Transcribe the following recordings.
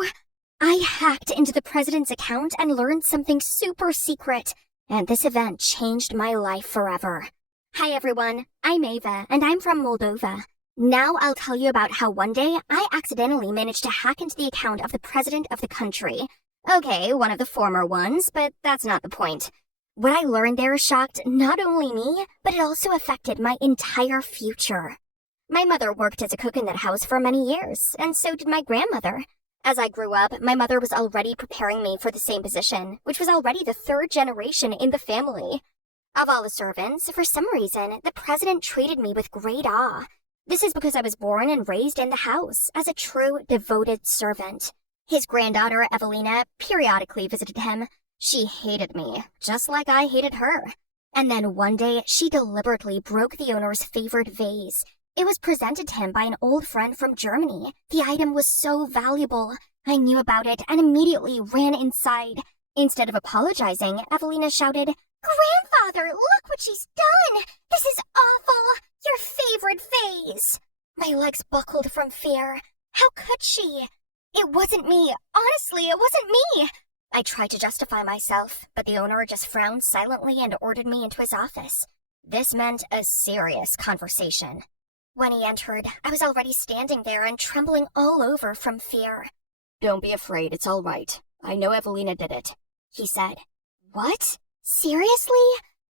No! I hacked into the president's account and learned something super secret, and this event changed my life forever. Hi everyone, I'm Ava, and I'm from Moldova. Now I'll tell you about how one day I accidentally managed to hack into the account of the president of the country. Okay, one of the former ones, but that's not the point. What I learned there shocked not only me, but it also affected my entire future. My mother worked as a cook in that house for many years, and so did my grandmother. As I grew up, my mother was already preparing me for the same position, which was already the third generation in the family. Of all the servants, for some reason, the president treated me with great awe. This is because I was born and raised in the house as a true, devoted servant. His granddaughter, Evelina, periodically visited him. She hated me, just like I hated her. And then one day, she deliberately broke the owner's favorite vase. It was presented to him by an old friend from Germany. The item was so valuable. I knew about it and immediately ran inside. Instead of apologizing, Evelina shouted, "Grandfather, look what she's done! This is awful! Your favorite vase!" My legs buckled from fear. How could she? It wasn't me. Honestly, it wasn't me. I tried to justify myself, but the owner just frowned silently and ordered me into his office. This meant a serious conversation. When he entered, I was already standing there and trembling all over from fear. "Don't be afraid, it's all right. I know Evelina did it," he said. What? Seriously?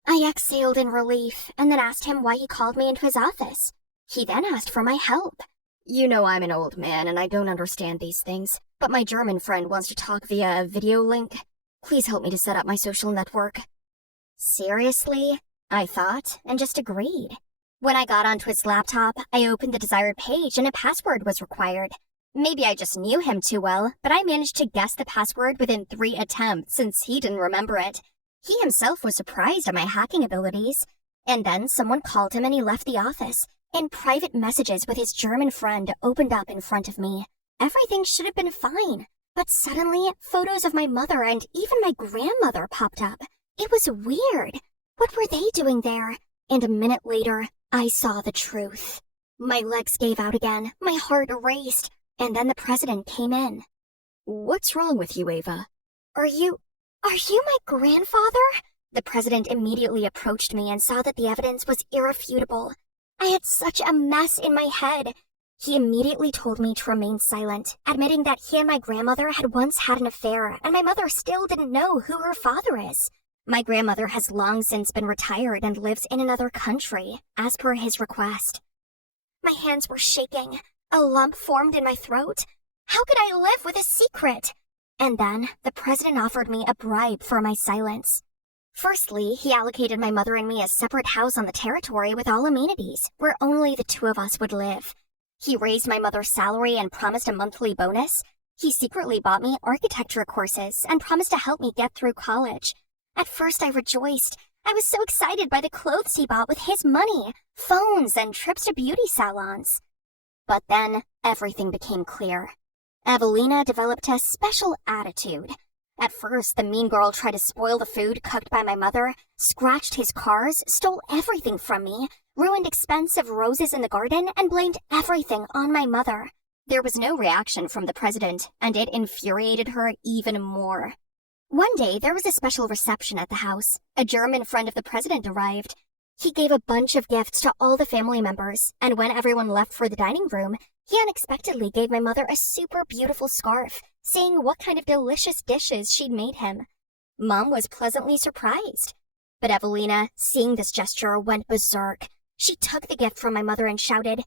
I exhaled in relief and then asked him why he called me into his office. He then asked for my help. "You know I'm an old man and I don't understand these things, but my German friend wants to talk via a video link. Please help me to set up my social network." Seriously? I thought, and just agreed. When I got onto his laptop, I opened the desired page and a password was required. Maybe I just knew him too well, but I managed to guess the password within 3 attempts since he didn't remember it. He himself was surprised at my hacking abilities. And then someone called him and he left the office, and private messages with his German friend opened up in front of me. Everything should have been fine, but suddenly photos of my mother and even my grandmother popped up. It was weird. What were they doing there? And a minute later, I saw the truth. My legs gave out again, my heart raced, and then the president came in. "What's wrong with you, Ava?" Are you my grandfather?" The president immediately approached me and saw that the evidence was irrefutable. I had such a mess in my head. He immediately told me to remain silent, admitting that he and my grandmother had once had an affair, and my mother still didn't know who her father is. My grandmother has long since been retired and lives in another country, as per his request. My hands were shaking. A lump formed in my throat. How could I live with a secret? And then the president offered me a bribe for my silence. Firstly, he allocated my mother and me a separate house on the territory with all amenities, where only the two of us would live. He raised my mother's salary and promised a monthly bonus. He secretly bought me architecture courses and promised to help me get through college. At first I rejoiced. I was so excited by the clothes he bought with his money, phones, and trips to beauty salons. But then everything became clear. Evelina developed a special attitude. At first, the mean girl tried to spoil the food cooked by my mother, scratched his cars, stole everything from me, ruined expensive roses in the garden, and blamed everything on my mother. There was no reaction from the president, and it infuriated her even more. One day, there was a special reception at the house. A German friend of the president arrived. He gave a bunch of gifts to all the family members, and when everyone left for the dining room, he unexpectedly gave my mother a super beautiful scarf, saying what kind of delicious dishes she'd made him. Mom was pleasantly surprised. But Evelina, seeing this gesture, went berserk. She took the gift from my mother and shouted,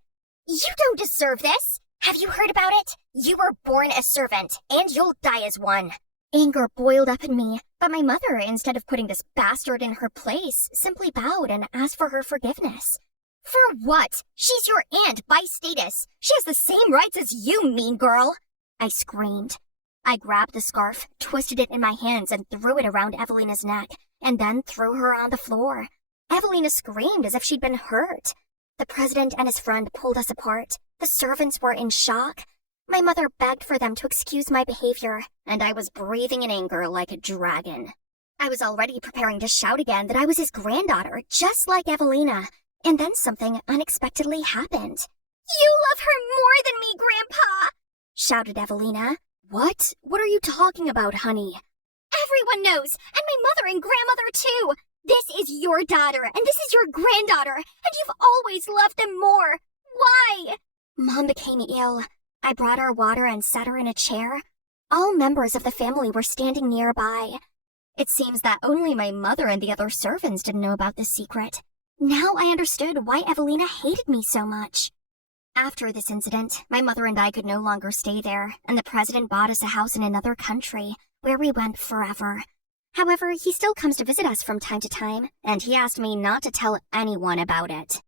"You don't deserve this! Have you heard about it? You were born a servant, and you'll die as one." Anger boiled up in me, but my mother, instead of putting this bastard in her place, simply bowed and asked for her forgiveness. "For what? She's your aunt by status. She has the same rights as you, mean girl!" I screamed. I grabbed the scarf, twisted it in my hands, and threw it around Evelina's neck, and then threw her on the floor. Evelina screamed as if she'd been hurt. The president and his friend pulled us apart. The servants were in shock. My mother begged for them to excuse my behavior, and I was breathing in anger like a dragon. I was already preparing to shout again that I was his granddaughter, just like Evelina, and then something unexpectedly happened. "You love her more than me, Grandpa!" shouted Evelina. What? What are you talking about, honey? Everyone knows, and my mother and grandmother too. This is your daughter, and this is your granddaughter, and you've always loved them more. Why? Mom became ill. I brought her water and set her in a chair. All members of the family were standing nearby. It seems that only my mother and the other servants didn't know about this secret. Now I understood why Evelina hated me so much. After this incident, my mother and I could no longer stay there, and the president bought us a house in another country, where we went forever. However, he still comes to visit us from time to time, and he asked me not to tell anyone about it.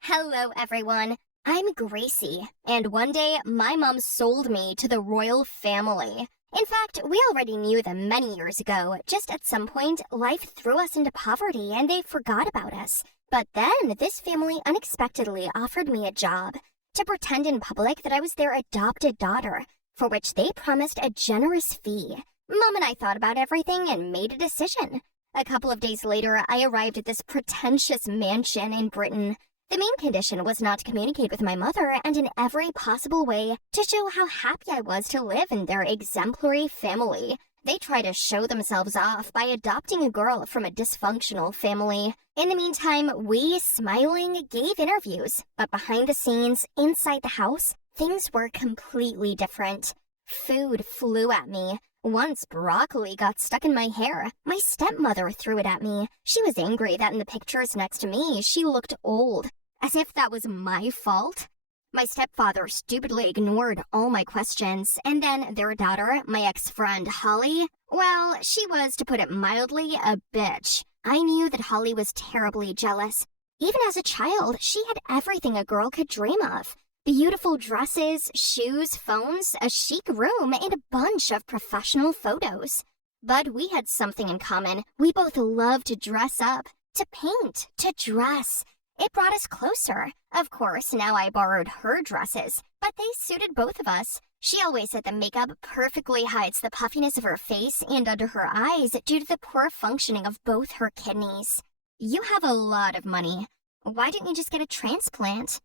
Hello, everyone. I'm Gracie, and one day my mom sold me to the royal family. In fact, we already knew them many years ago. Just at some point, life threw us into poverty and they forgot about us. But then this family unexpectedly offered me a job to pretend in public that I was their adopted daughter, for which they promised a generous fee. Mom and I thought about everything and made a decision. A couple of days later, I arrived at this pretentious mansion in Britain. The main condition was not to communicate with my mother, and in every possible way to show how happy I was to live in their exemplary family. They tried to show themselves off by adopting a girl from a dysfunctional family. In the meantime, we, smiling, gave interviews, but behind the scenes, inside the house, things were completely different. Food flew at me. Once broccoli got stuck in my hair. My stepmother threw it at me. She was angry that in the pictures next to me, she looked old, as if that was my fault. My stepfather stupidly ignored all my questions, and then their daughter, my ex-friend Holly, well, she was, to put it mildly, a bitch. I knew that Holly was terribly jealous. Even as a child, she had everything a girl could dream of. Beautiful dresses, shoes, phones, a chic room, and a bunch of professional photos. But we had something in common. We both loved to dress up, to paint, to dress. It brought us closer. Of course, now I borrowed her dresses, but they suited both of us. She always said the makeup perfectly hides the puffiness of her face and under her eyes due to the poor functioning of both her kidneys. You have a lot of money. Why didn't you just get a transplant?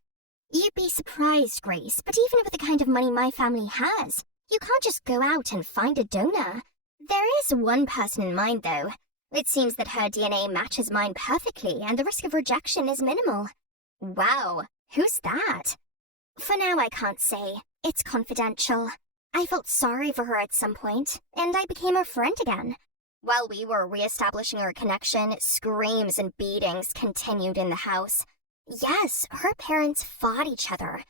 You'd be surprised, Grace, but even with the kind of money my family has, you can't just go out and find a donor. There is one person in mind, though. It seems that her DNA matches mine perfectly, and the risk of rejection is minimal. Wow, who's that? For now, I can't say. It's confidential. I felt sorry for her at some point, and I became her friend again. While we were reestablishing our connection, screams and beatings continued in the house. Yes, her parents fought each other.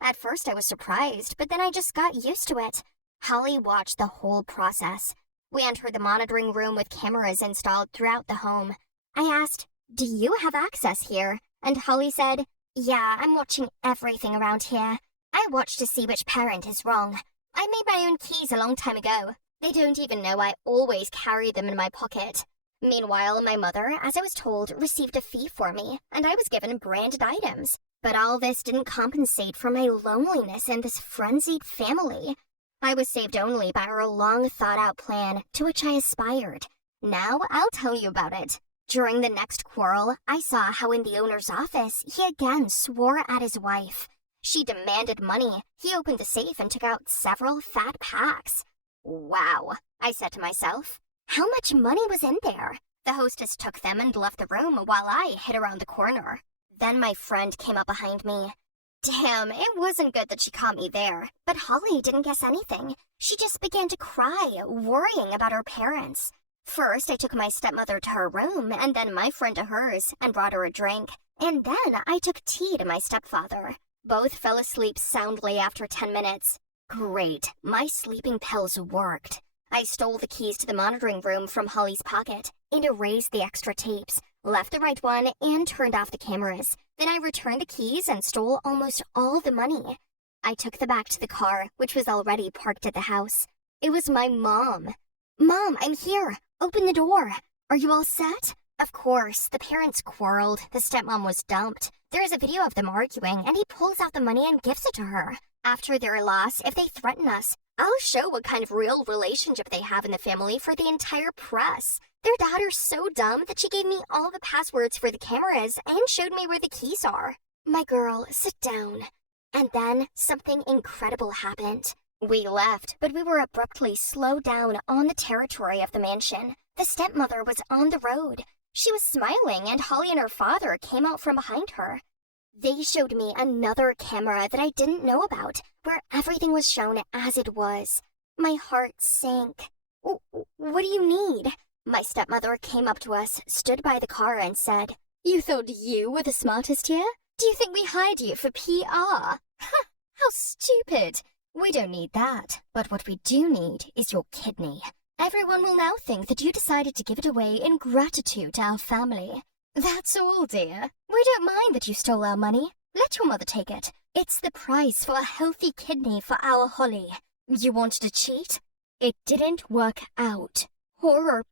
At first I was surprised, but then I just got used to it. Holly watched the whole process. We entered the monitoring room with cameras installed throughout the home. I asked, "Do you have access here?" And Holly said, "Yeah, I'm watching everything around here. I watch to see which parent is wrong. I made my own keys a long time ago. They don't even know I always carry them in my pocket." Meanwhile, my mother, as I was told, received a fee for me, and I was given branded items. But all this didn't compensate for my loneliness in this frenzied family. I was saved only by our long-thought-out plan, to which I aspired. Now I'll tell you about it. During the next quarrel, I saw how in the owner's office, he again swore at his wife. She demanded money. He opened the safe and took out several fat packs. Wow, I said to myself. How much money was in there? The hostess took them and left the room while I hid around the corner. Then my friend came up behind me. Damn, it wasn't good that she caught me there. But Holly didn't guess anything. She just began to cry, worrying about her parents. First, I took my stepmother to her room, and then my friend to hers, and brought her a drink. And then I took tea to my stepfather. Both fell asleep soundly after 10 minutes. Great, my sleeping pills worked. I stole the keys to the monitoring room from Holly's pocket and erased the extra tapes, left the right one, and turned off the cameras. Then I returned the keys and stole almost all the money. I took them back to the car, which was already parked at the house. It was my mom. "Mom, I'm here. Open the door. Are you all set?" Of course, the parents quarreled. The stepmom was dumped. There is a video of them arguing, and he pulls out the money and gives it to her. After their loss, if they threaten us, I'll show what kind of real relationship they have in the family for the entire press. Their daughter's so dumb that she gave me all the passwords for the cameras and showed me where the keys are. My girl, sit down. And then something incredible happened. We left, but we were abruptly slowed down on the territory of the mansion. The stepmother was on the road. She was smiling, and Holly and her father came out from behind her. They showed me another camera that I didn't know about, where everything was shown as it was. My heart sank. What do you need? My stepmother came up to us, stood by the car, and said, You thought you were the smartest here? Do you think we hired you for PR? Ha! How stupid! We don't need that, but what we do need is your kidney. Everyone will now think that you decided to give it away in gratitude to our family. That's all, dear. We don't mind that you stole our money. Let your mother take it. It's the price for a healthy kidney for our Holly. You wanted to cheat? It didn't work out. Horror